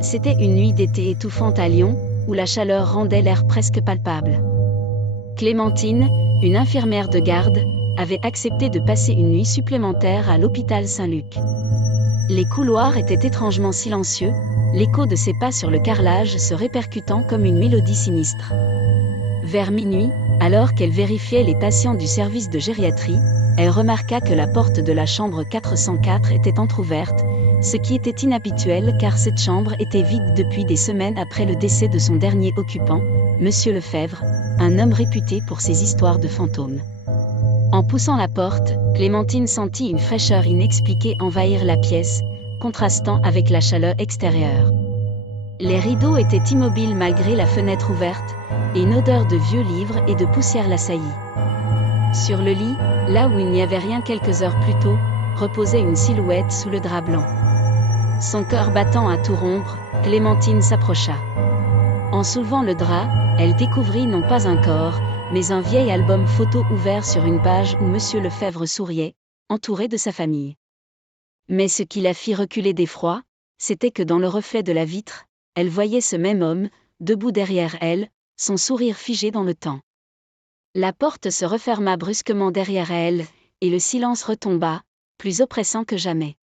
C'était une nuit d'été étouffante à Lyon, où la chaleur rendait l'air presque palpable. Clémentine, une infirmière de garde, avait accepté de passer une nuit supplémentaire à l'hôpital Saint-Luc. Les couloirs étaient étrangement silencieux, l'écho de ses pas sur le carrelage se répercutant comme une mélodie sinistre. Vers minuit, alors qu'elle vérifiait les patients du service de gériatrie, elle remarqua que la porte de la chambre 404 était entr'ouverte, ce qui était inhabituel car cette chambre était vide depuis des semaines après le décès de son dernier occupant, Monsieur Lefebvre, un homme réputé pour ses histoires de fantômes. En poussant la porte, Clémentine sentit une fraîcheur inexpliquée envahir la pièce, contrastant avec la chaleur extérieure. Les rideaux étaient immobiles malgré la fenêtre ouverte, et une odeur de vieux livres et de poussière l'assaillit. Sur le lit, là où il n'y avait rien quelques heures plus tôt, reposait une silhouette sous le drap blanc. Son cœur battant à tout rompre, Clémentine s'approcha. En soulevant le drap, elle découvrit non pas un corps, mais un vieil album photo ouvert sur une page où Monsieur Lefebvre souriait, entouré de sa famille. Mais ce qui la fit reculer d'effroi, c'était que dans le reflet de la vitre, elle voyait ce même homme, debout derrière elle, son sourire figé dans le temps. La porte se referma brusquement derrière elle, et le silence retomba, plus oppressant que jamais.